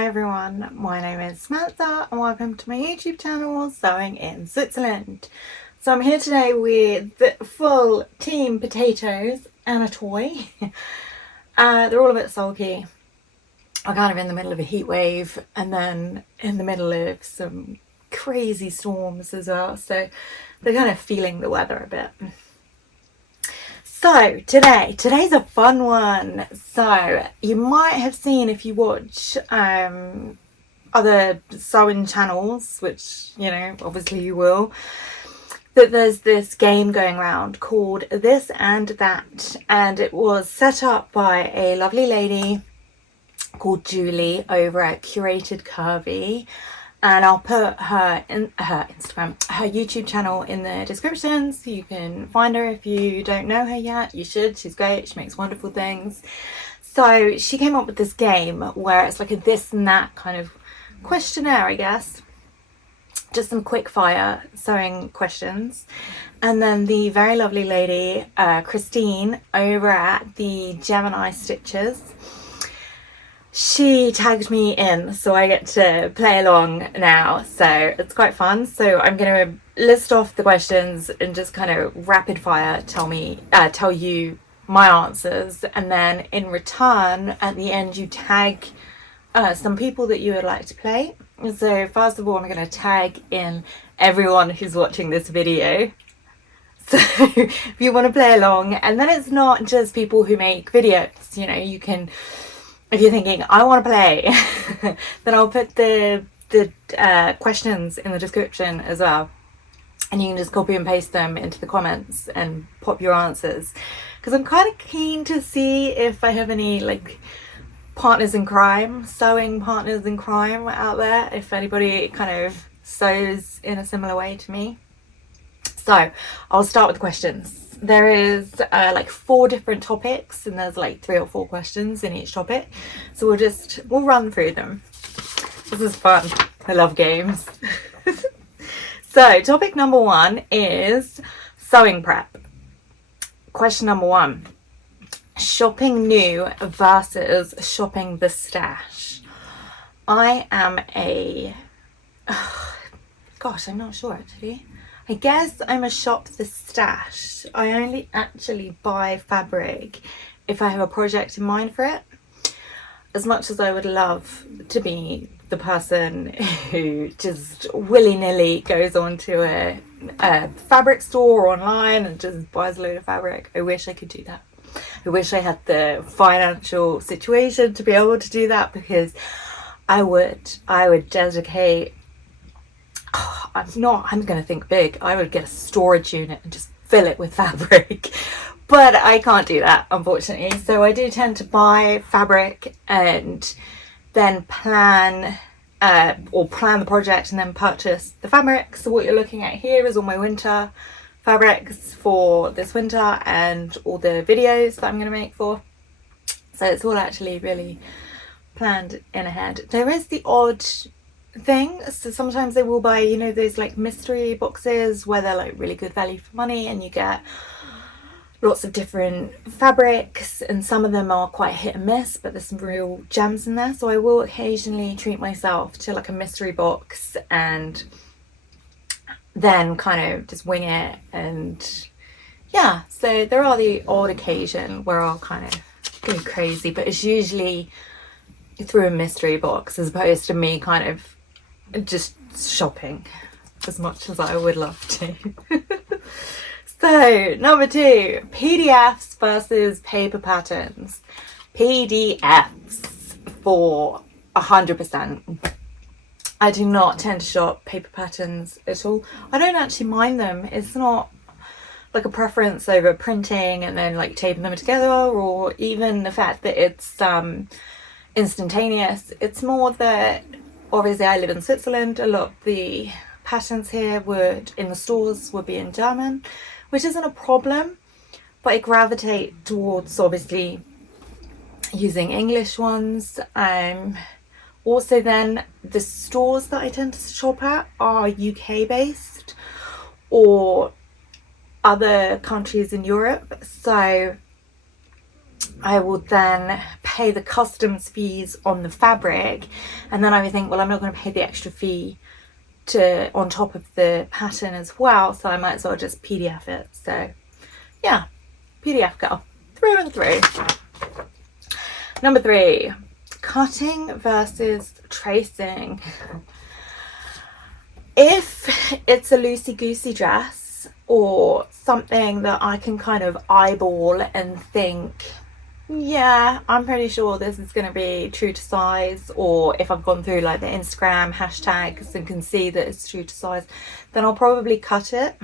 Hi everyone, my name is Samantha and welcome to my YouTube channel, Sewing in Switzerland. So I'm here today with the full team potatoes and a toy. They're all a bit sulky. I'm kind of in the middle of a heat wave and then in the middle of some crazy storms as well, so they're kind of feeling the weather a bit. So today's a fun one. So you might have seen, if you watch other sewing channels, which you know obviously you will, that there's this game going around called This and That, and it was set up by a lovely lady called Julie over at Curated Curvy. And I'll put her Instagram, her YouTube channel in the description so you can find her if you don't know her yet. You should. She's great. She makes wonderful things. So she came up with this game where it's like a this and that kind of questionnaire, I guess. Just some quick fire sewing questions. And then the very lovely lady, Christine, over at the Gemini Stitches, she tagged me in, so I get to play along now, so it's quite fun. So I'm going to list off the questions and just kind of rapid fire tell you my answers, and then in return at the end you tag some people that you would like to play. So first of all, I'm going to tag in everyone who's watching this video. So if you want to play along, and then it's not just people who make videos, you know, you can, if you're thinking, I want to play, then I'll put the questions in the description as well. And you can just copy and paste them into the comments and pop your answers. Because I'm kind of keen to see if I have any like partners in crime, sewing partners in crime out there. If anybody kind of sews in a similar way to me. So I'll start with questions. There is like 4 different topics, and there's like 3 or 4 questions in each topic. So we'll run through them. This is fun. I love games. So topic number 1 is sewing prep. Question number 1: shopping new versus shopping the stash. I am gosh, I'm not sure actually. I guess I'm a shop the stash. I only actually buy fabric if I have a project in mind for it. As much as I would love to be the person who just willy-nilly goes onto a fabric store or online and just buys a load of fabric, I wish I could do that. I wish I had the financial situation to be able to do that, because I would dedicate, I'm gonna think big. I would get a storage unit and just fill it with fabric, but I can't do that, unfortunately. So I do tend to buy fabric and then plan the project and then purchase the fabric. So what you're looking at here is all my winter fabrics for this winter and all the videos that I'm going to make for. So it's all actually really planned in ahead. There is the odd thing, so sometimes they will buy, you know, those like mystery boxes where they're like really good value for money and you get lots of different fabrics, and some of them are quite hit and miss, but there's some real gems in there. So I will occasionally treat myself to like a mystery box and then kind of just wing it. And yeah, so there are the odd occasion where I'll kind of go crazy, but it's usually through a mystery box as opposed to me kind of just shopping, as much as I would love to. So number 2, PDFs versus paper patterns. PDFs for 100%. I do not tend to shop paper patterns at all. I don't actually mind them. It's not like a preference over printing and then like taping them together, or even the fact that it's instantaneous. It's more that obviously I live in Switzerland. A lot of the patterns here in the stores would be in German, which isn't a problem, but I gravitate towards obviously using English ones. Also then the stores that I tend to shop at are UK based or other countries in Europe, so I will then pay pay the customs fees on the fabric, and then I would think, well, I'm not going to pay the extra fee to on top of the pattern as well, so I might as well just PDF it. So yeah, PDF girl through and through. Number 3, cutting versus tracing. If it's a loosey-goosey dress or something that I can kind of eyeball and think, yeah, I'm pretty sure this is going to be true to size, or if I've gone through like the Instagram hashtags and can see that it's true to size, then I'll probably cut it,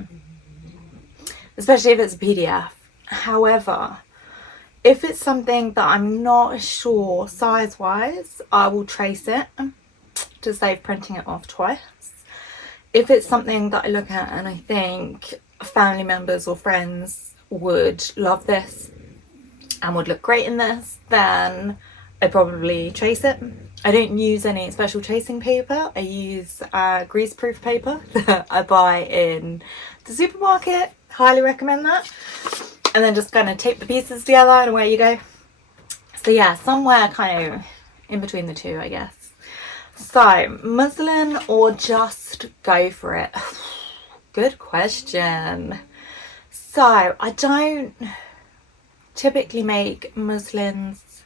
especially if it's a PDF. However, if it's something that I'm not sure size wise, I will trace it to save printing it off twice. If it's something that I look at and I think family members or friends would love this and would look great in this, then I probably trace it. I don't use any special tracing paper. I use greaseproof paper that I buy in the supermarket. Highly recommend that. And then just kind of tape the pieces together and away you go. So yeah, somewhere kind of in between the two, I guess. So, muslin or just go for it? Good question. So, I don't typically make muslins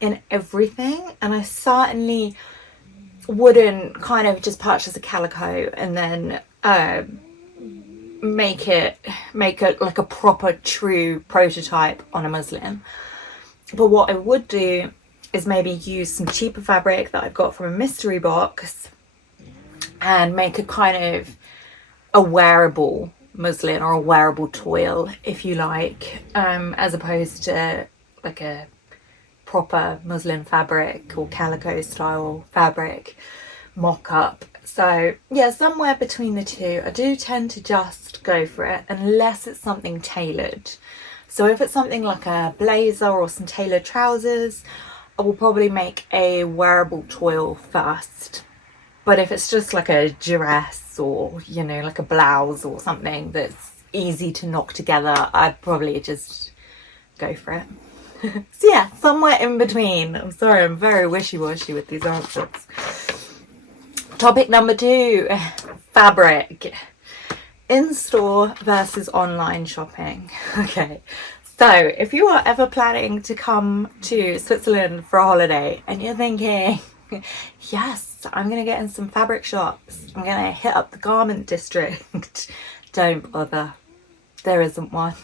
in everything, and I certainly wouldn't kind of just purchase a calico and then make it like a proper true prototype on a muslin. But what I would do is maybe use some cheaper fabric that I've got from a mystery box and make a kind of a wearable muslin or a wearable toile, if you like, as opposed to like a proper muslin fabric or calico style fabric mock-up. So yeah, somewhere between the two. I do tend to just go for it unless it's something tailored. So if it's something like a blazer or some tailored trousers, I will probably make a wearable toile first. But if it's just like a dress or, you know, like a blouse or something that's easy to knock together, I'd probably just go for it. So yeah, somewhere in between. I'm sorry, I'm very wishy-washy with these answers. Topic number 2, fabric. In-store versus online shopping. Okay. So, if you are ever planning to come to Switzerland for a holiday and you're thinking, yes, I'm going to get in some fabric shops, I'm going to hit up the garment district, don't bother. There isn't one.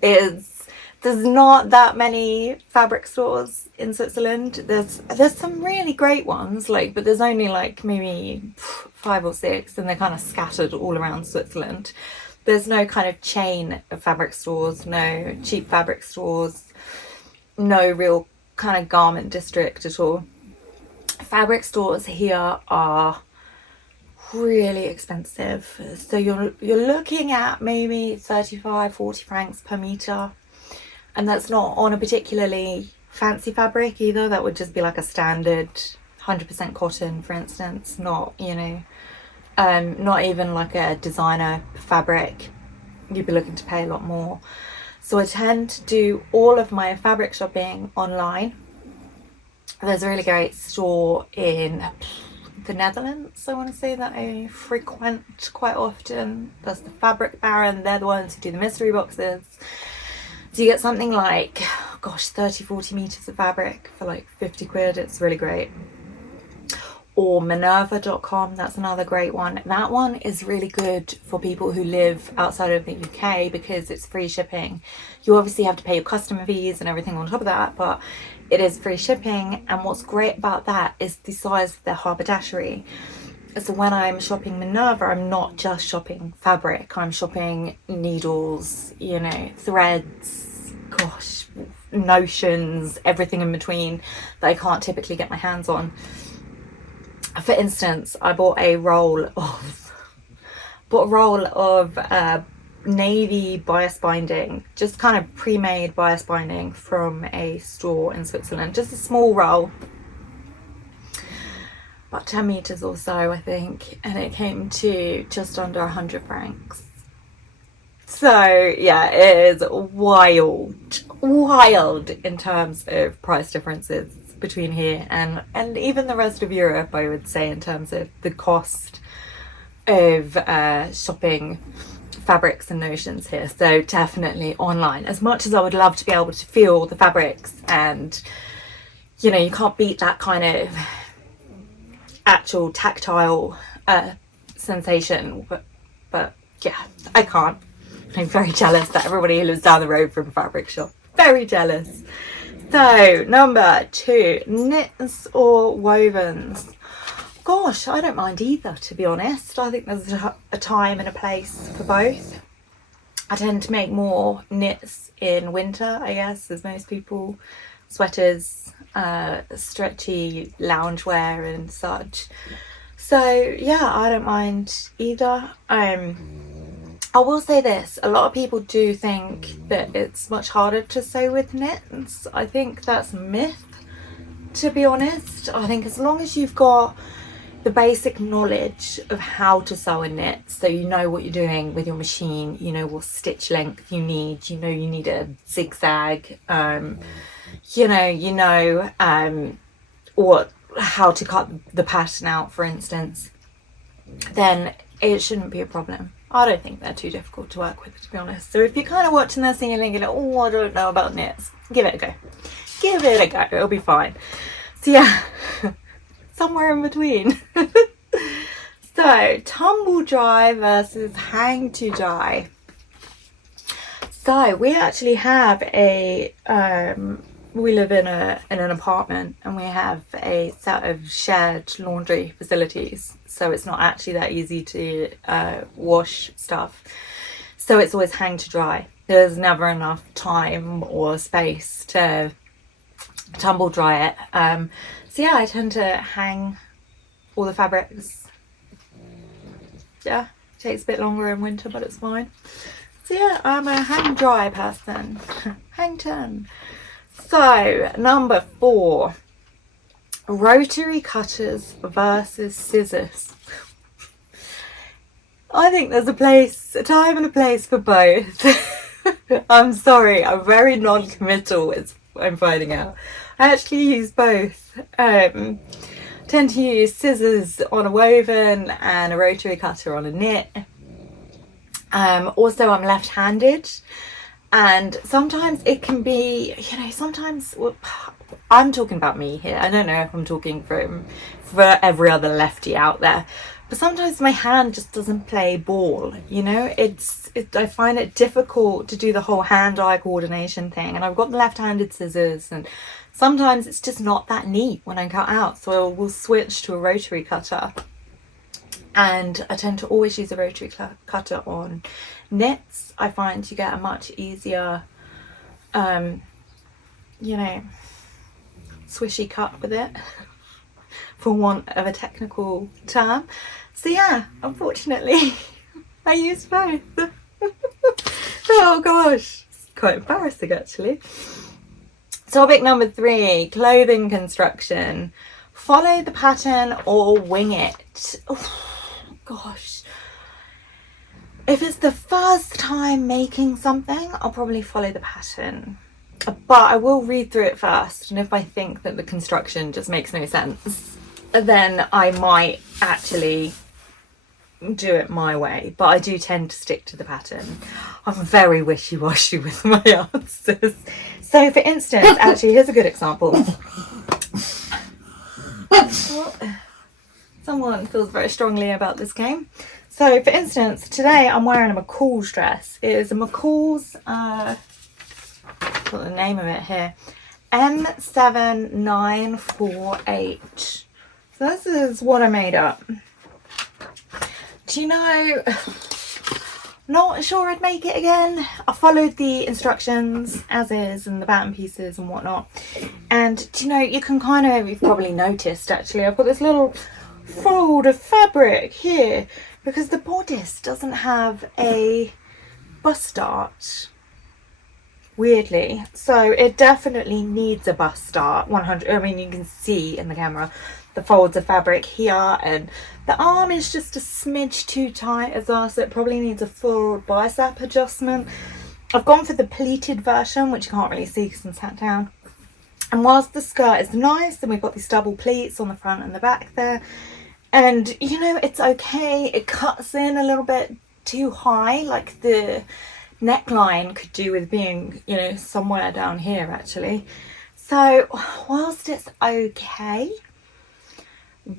There's not that many fabric stores in Switzerland. There's some really great ones, like, but there's only like maybe 5 or 6, and they're kind of scattered all around Switzerland. There's no kind of chain of fabric stores, no cheap fabric stores, no real kind of garment district at all. Fabric stores here are really expensive. So you're looking at maybe 35, 40 francs per meter. And that's not on a particularly fancy fabric either. That would just be like a standard 100% cotton, for instance, not, you know, not even like a designer fabric. You'd be looking to pay a lot more. So I tend to do all of my fabric shopping online. There's a really great store in the Netherlands, I want to say, that I frequent quite often. That's the Fabric Baron. They're the ones who do the mystery boxes. So you get something like, gosh, 30, 40 meters of fabric for like 50 quid. It's really great. Or Minerva.com, that's another great one. That one is really good for people who live outside of the UK because it's free shipping. You obviously have to pay your customer fees and everything on top of that, but it is free shipping. And what's great about that is the size of their haberdashery. So when I'm shopping Minerva, I'm not just shopping fabric. I'm shopping needles, you know, threads, gosh, notions, everything in between that I can't typically get my hands on. For instance, I bought a roll of navy bias binding, just kind of pre-made bias binding from a store in Switzerland, just a small roll, about 10 meters or so, I think, and it came to just under 100 francs. So yeah, it is wild wild in terms of price differences between here and even the rest of Europe, I would say, in terms of the cost of shopping fabrics and notions here. So definitely online. As much as I would love to be able to feel the fabrics, and you know, you can't beat that kind of actual tactile sensation, but yeah, I can't. I'm very jealous that everybody who lives down the road from a fabric shop. Very jealous. So number 2, knits or wovens. Gosh, I don't mind either, to be honest. I think there's a time and a place for both. I tend to make more knits in winter, I guess, as most people. Sweaters, stretchy loungewear and such. So yeah, I don't mind either. I will say this, a lot of people do think that it's much harder to sew with knits. I think that's a myth, to be honest. I think as long as you've got the basic knowledge of how to sew a knit, so you know what you're doing with your machine, you know what stitch length you need, you know you need a zigzag, you know or how to cut the pattern out, for instance, then it shouldn't be a problem. I don't think they're too difficult to work with, to be honest. So if you're kind of watching this and you're thinking, oh, I don't know about knits, give it a go. Give it a go. It'll be fine. So yeah, somewhere in between. So tumble dry versus hang to dry. So we actually have a we live in an apartment, and we have a set of shared laundry facilities, so it's not actually that easy to wash stuff, so it's always hang to dry. There's never enough time or space to tumble dry it. So yeah, I tend to hang all the fabrics. Yeah, it takes a bit longer in winter, but it's fine. So yeah, I'm a hang dry person. Hang turn. So number 4, rotary cutters versus scissors. I think there's a time and a place for both. I'm sorry, I'm very non-committal, I'm finding out. I actually use both. Tend to use scissors on a woven and a rotary cutter on a knit. Also, I'm left-handed, and sometimes it can be, you know, sometimes, well, I'm talking about me here. I don't know if I'm talking for every other lefty out there, but sometimes my hand just doesn't play ball, you know. I find it difficult to do the whole hand-eye coordination thing, and I've got the left-handed scissors, and sometimes it's just not that neat when I cut out, so we'll switch to a rotary cutter. And I tend to always use a rotary cutter on knits. I find you get a much easier, you know, swishy cut with it, for want of a technical term. So yeah, unfortunately, I use both. Oh gosh, it's quite embarrassing actually. Topic number 3, clothing construction. Follow the pattern or wing it. Oh, gosh. If it's the first time making something, I'll probably follow the pattern. But I will read through it first, and if I think that the construction just makes no sense, then I might actually do it my way. But I do tend to stick to the pattern. I'm very wishy-washy with my answers. So for instance, actually, here's a good example. Someone feels very strongly about this game. So for instance, today I'm wearing a McCall's dress. It is a McCall's, I've got the name of it here, M7948. So this is what I made up. Do you know, not sure I'd make it again. I followed the instructions as is and the pattern pieces and whatnot. And do you know, you can kind of, you've probably noticed actually, I've got this little fold of fabric here because the bodice doesn't have a bust dart, weirdly. So it definitely needs a bust dart, 100. I mean, you can see in the camera the folds of fabric here, and the arm is just a smidge too tight as well, so it probably needs a full bicep adjustment. I've gone for the pleated version, which you can't really see because I'm sat down. And whilst the skirt is nice, and we've got these double pleats on the front and the back there, and you know, it's okay, it cuts in a little bit too high, like the neckline could do with being, you know, somewhere down here actually. So whilst it's okay,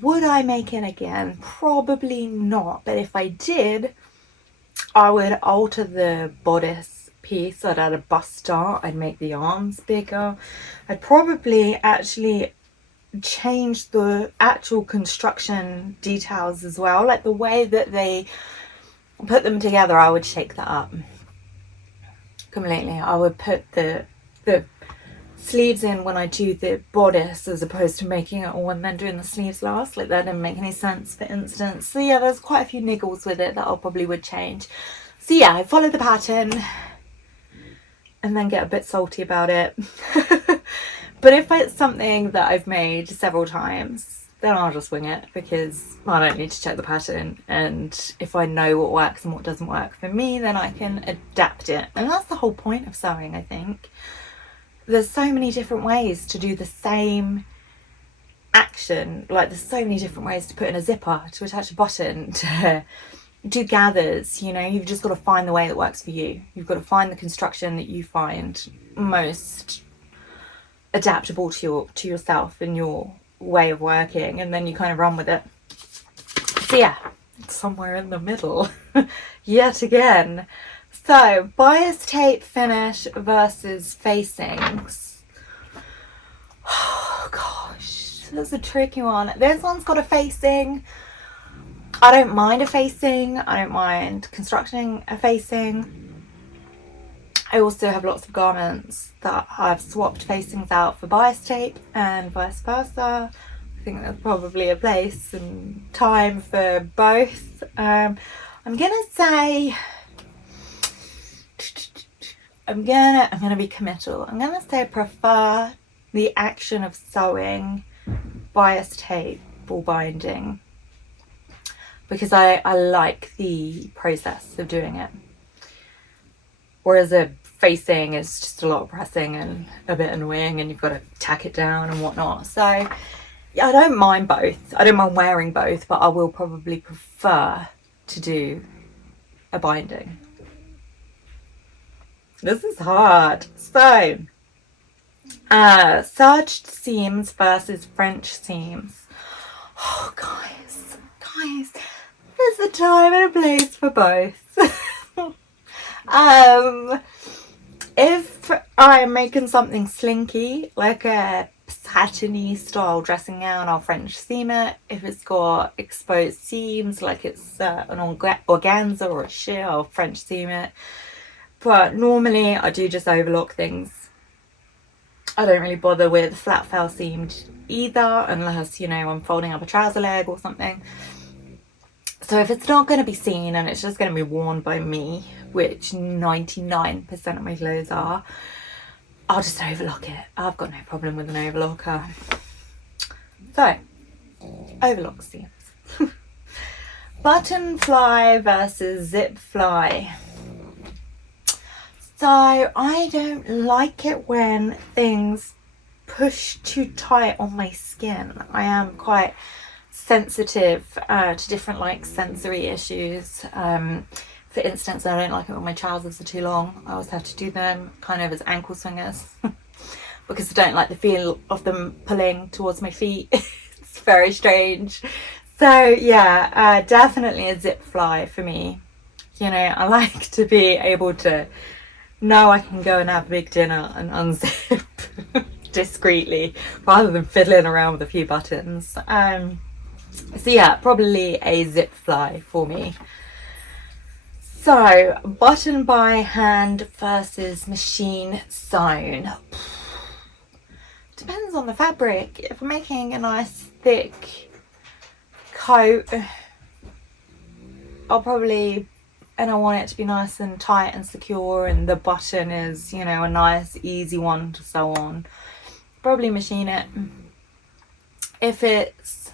would I make it again? Probably not, but if I did, I would alter the bodice piece. I'd add a bust dart, I'd make the arms bigger, I'd probably actually change the actual construction details as well, like the way that they put them together. I would shake that up completely. I would put the sleeves in when I do the bodice as opposed to making it all and then doing the sleeves last. Like that didn't make any sense, for instance. So yeah, there's quite a few niggles with it that I probably would change. So yeah, I follow the pattern and then get a bit salty about it. But if it's something that I've made several times, then I'll just wing it, because I don't need to check the pattern, and if I know what works and what doesn't work for me, then I can adapt it. And that's the whole point of sewing, I think. There's so many different ways to do the same action. Like there's so many different ways to put in a zipper, to attach a button, to do gathers. You know, you've just got to find the way that works for you. You've got to find the construction that you find most adaptable to yourself and your way of working, and then you kind of run with it. So yeah, it's somewhere in the middle yet again. So bias tape finish versus facings. Oh gosh, that's a tricky one. This one's got a facing. I don't mind a facing. I don't mind constructing a facing. I also have lots of garments that I've swapped facings out for bias tape and vice versa. I think there's probably a place and time for both. I'm gonna say I'm gonna be committal. I'm gonna say I prefer the action of sewing bias tape or binding, because I like the process of doing it. Whereas a facing is just a lot of pressing and a bit annoying, and you've got to tack it down and whatnot. So yeah, I don't mind both. I don't mind wearing both, but I will probably prefer to do a binding. This is hard. So, serged seams versus French seams. Oh, guys, there's a time and a place for both. If I'm making something slinky, like a satiny style dressing gown, I'll French seam it. If it's got exposed seams, like it's an organza or a sheer, I'll French seam it. But normally I do just overlock things. I don't really bother with flat fell seamed either, unless, you know, I'm folding up a trouser leg or something. So if it's not going to be seen and it's just going to be worn by me, which 99% of my clothes are, I'll just overlock it. I've got no problem with an overlocker. So, overlock seams. Button fly versus zip fly. So I don't like it when things push too tight on my skin. I am quite sensitive to different like sensory issues. For instance, I don't like it when my trousers are too long. I always have to do them kind of as ankle swingers because I don't like the feel of them pulling towards my feet. It's very strange. So yeah, definitely a zip fly for me. You know, I like to be able to know I can go and have a big dinner and unzip discreetly rather than fiddling around with a few buttons. So yeah, probably a zip fly for me. So, button by hand versus machine sewn. Depends on the fabric. If I'm making a nice thick coat, I'll probably, and I want it to be nice and tight and secure, and the button is, you know, a nice easy one to sew on, probably machine it. If it's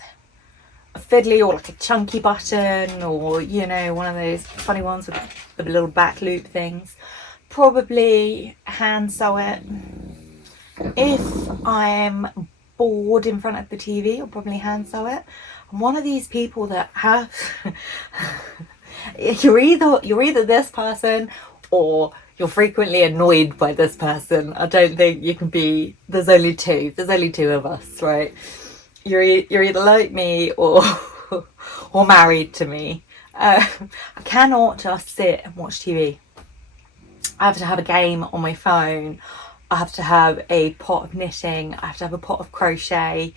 a fiddly or like a chunky button, or, you know, one of those funny ones with the little back loop things, probably hand sew it. If I'm bored in front of the TV, I'll probably hand sew it. I'm one of these people that have you're either this person or you're frequently annoyed by this person. I don't think you can be. There's only two of us, right? You're either like me or or married to me. I cannot just sit and watch TV. I have to have a game on my phone. I have to have a pot of knitting. I have to have a pot of crochet.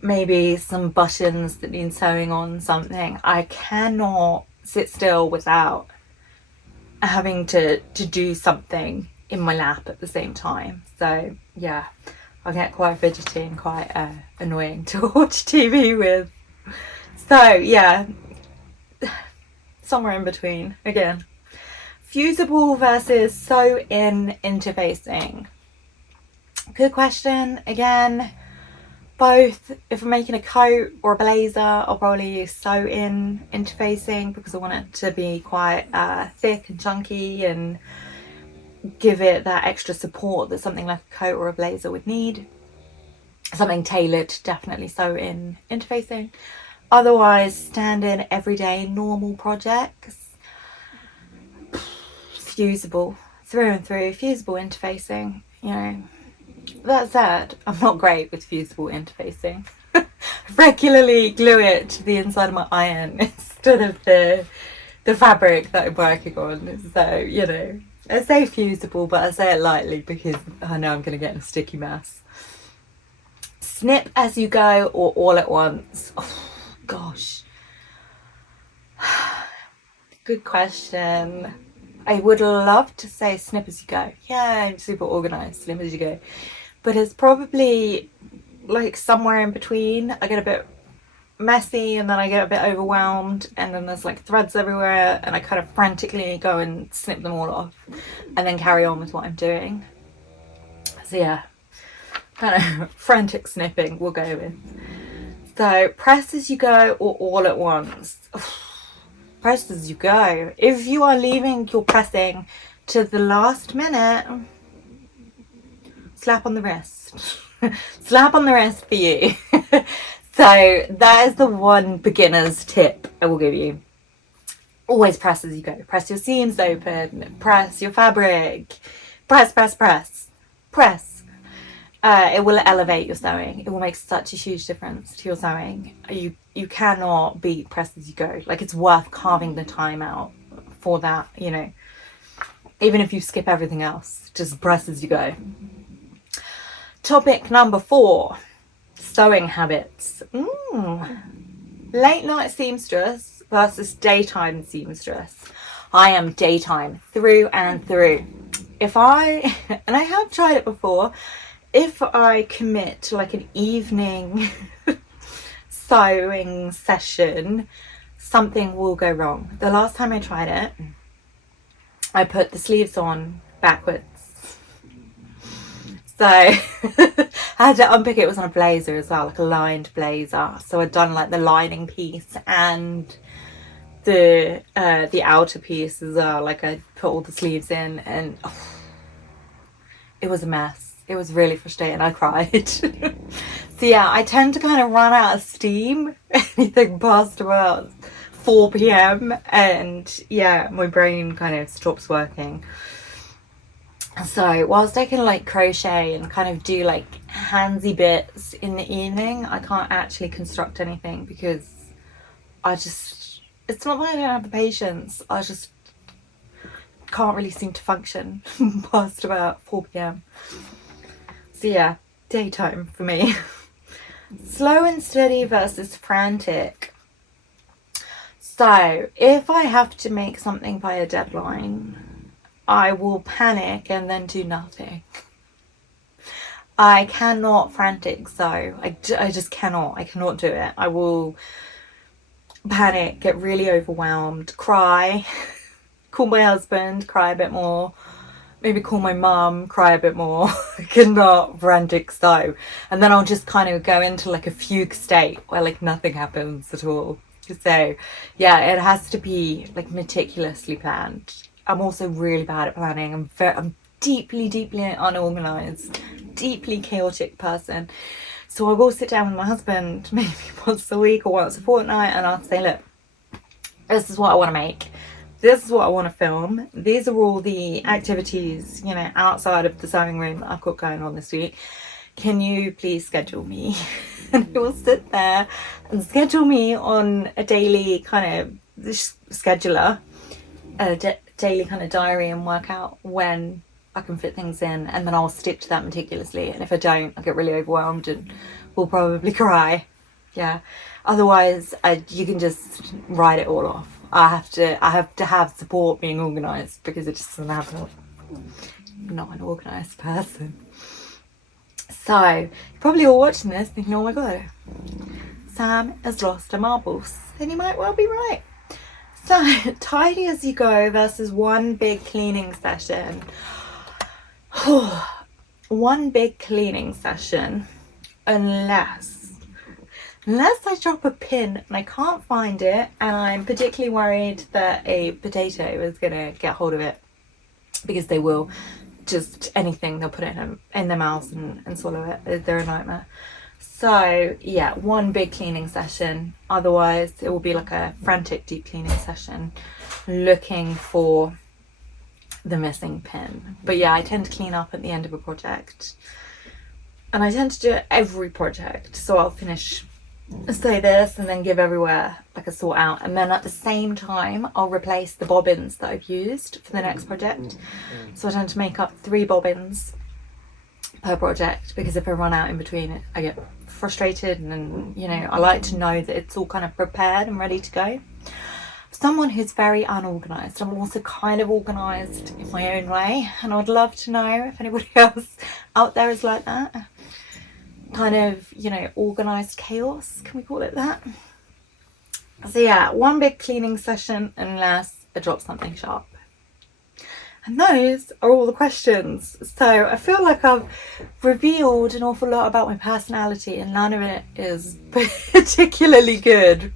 Maybe some buttons that need sewing on something. I cannot sit still without having to do something in my lap at the same time. So yeah, I get quite fidgety and quite annoying to watch TV with. So yeah, somewhere in between again. Fusible versus sew-in interfacing. Good question. Again, both. If I'm making a coat or a blazer, I'll probably use sew-in interfacing because I want it to be quite thick and chunky and give it that extra support that something like a coat or a blazer would need. Something tailored, definitely sew-in interfacing. Otherwise, standard, everyday, normal projects, Fusible, through and through. Fusible interfacing, you know. That said, I'm not great with fusible interfacing. I regularly glue it to the inside of my iron instead of the fabric that I'm working on. So, you know, I say fusible, but I say it lightly because I know I'm going to get in a sticky mess. Snip as you go or all at once? Oh, gosh. Good question. I would love to say snip as you go. Yeah, I'm super organised, snip as you go. But it's probably like somewhere in between. I get a bit messy and then I get a bit overwhelmed and then there's like threads everywhere and I kind of frantically go and snip them all off and then carry on with what I'm doing. So yeah, kind of frantic snipping we'll go with. So press as you go or all at once? Press as you go. If you are leaving your pressing to the last minute, slap on the wrist. Slap on the wrist for you. So that is the one beginner's tip I will give you. Always press as you go. Press your seams open. Press your fabric. Press, press, press. Press. It will elevate your sewing. It will make such a huge difference to your sewing. You cannot beat press as you go. Like, it's worth carving the time out for that, you know. Even if you skip everything else, just press as you go. Topic number 4, sewing habits. Late night seamstress versus daytime seamstress. I am daytime through and through. And I have tried it before, if I commit to like an evening sewing session, something will go wrong. The last time I tried it, I put the sleeves on backwards. So I had to unpick it. It was on a blazer as well, like a lined blazer. So I'd done like the lining piece and the outer piece as well. Like I put all the sleeves in and it was a mess. It was really frustrating. I cried. So yeah, I tend to kind of run out of steam anything past about 4 p.m. and yeah, my brain kind of stops working. So whilst I can like crochet and kind of do like handsy bits in the evening, I can't actually construct anything because it's not that I don't have the patience, I just can't really seem to function past about 4 p.m. So yeah, daytime for me. Slow and steady versus frantic. So if I have to make something by a deadline, I will panic and then do nothing. I cannot frantic sew. I just cannot. I cannot do it. I will panic, get really overwhelmed, cry, call my husband, cry a bit more, maybe call my mum, cry a bit more. I cannot frantic sew. And then I'll just kind of go into like a fugue state where like nothing happens at all. So yeah, it has to be like meticulously planned. I'm also really bad at planning. I'm deeply unorganized, deeply chaotic person. So I will sit down with my husband maybe once a week or once a fortnight, and I'll say, look, this is what I want to make. This is what I want to film. These are all the activities, you know, outside of the sewing room that I've got going on this week. Can you please schedule me? And he will sit there and schedule me on a daily kind of scheduler, a daily kind of diary, and work out when I can fit things in, and then I'll stick to that meticulously. And if I don't, I get really overwhelmed and will probably cry. Yeah. Otherwise, you can just write it all off. I have to have support being organised, because it just doesn't happen. I'm not an organised person. So you're probably all watching this thinking, oh my god, Sam has lost her marbles, and you might well be right. So tidy as you go versus one big cleaning session. One big cleaning session, unless I drop a pin and I can't find it, and I'm particularly worried that a potato is going to get hold of it, because they will. Just anything, they'll put it in their mouths and swallow it. They're a nightmare. So yeah, one big cleaning session. Otherwise it will be like a frantic deep cleaning session looking for the missing pin. But yeah, I tend to clean up at the end of a project, and I tend to do it every project. So I'll finish, say this, and then give everywhere like a sort out, and then at the same time I'll replace the bobbins that I've used for the next project. So I tend to make up 3 bobbins per project, because if I run out in between it, I get frustrated, and you know, I like to know that it's all kind of prepared and ready to go. Someone who's very unorganized, I'm also kind of organized in my own way, and I'd love to know if anybody else out there is like that. Kind of, you know, organized chaos, can we call it that? So yeah, one big cleaning session, unless I drop something sharp. And those are all the questions. So I feel like I've revealed an awful lot about my personality, and none of it is particularly good.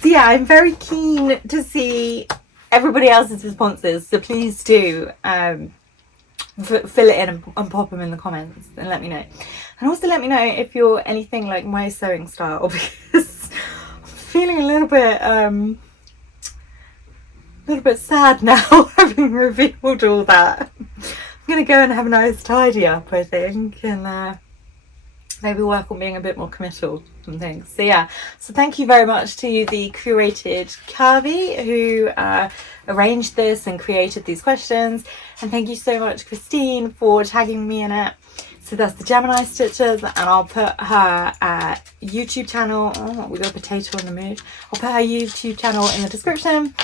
So yeah, I'm very keen to see everybody else's responses, so please do fill it in and pop them in the comments and let me know. And also let me know if you're anything like my sewing style, because I'm feeling a little bit sad now having revealed all that. I'm gonna go and have a nice tidy up, I think, and maybe work on being a bit more committal and things. So yeah, so thank you very much to the curated Curvy who arranged this and created these questions, and thank you so much Christine for tagging me in it. So that's the Gemini Stitches, and I'll put her YouTube channel, oh, we got a potato in the mood, I'll put her YouTube channel in the description.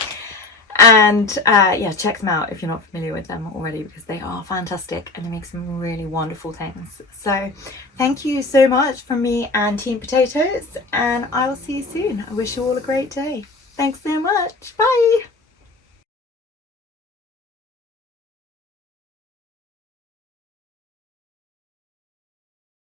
And yeah, check them out if you're not familiar with them already, because they are fantastic and they make some really wonderful things. So thank you so much from me and Team Potatoes, and I will see you soon. I wish you all a great day. Thanks so much. Bye.